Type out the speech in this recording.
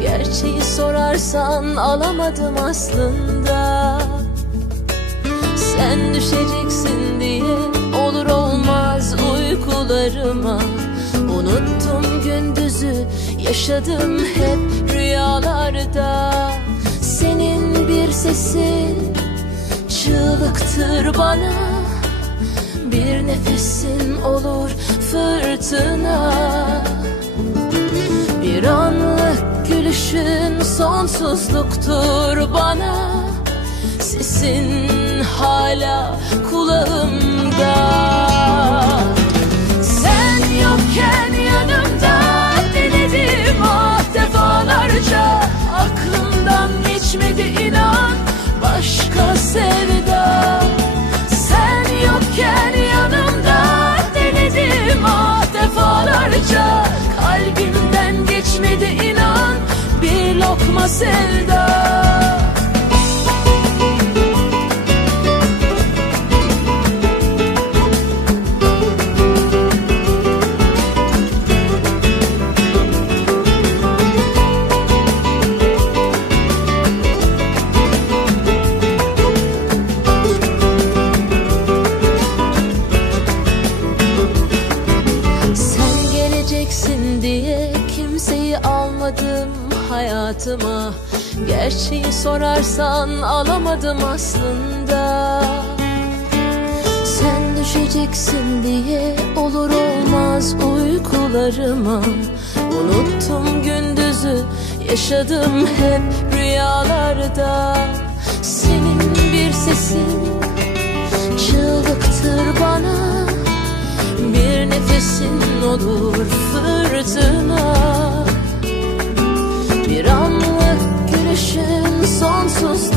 Gerçeği sorarsan alamadım aslında. Sen düşeceksin diye olur olmaz uykularıma. Unuttum gündüzü yaşadım hep rüyalarda. Senin bir sesin çığlıktır bana. Bir nefesin olur fırtına gülüşün sonsuzluktur bana. Sesin hala kulağımda geleceksin diye kimseyi almadım hayatıma. Gerçeği sorarsan alamadım aslında. Sen düşeceksin diye olur olmaz uykularıma. Unuttum gündüzü yaşadım hep rüyalarda. Senin bir sesin çığlıktır bana. Bir nefesin olur fırtına sonsuz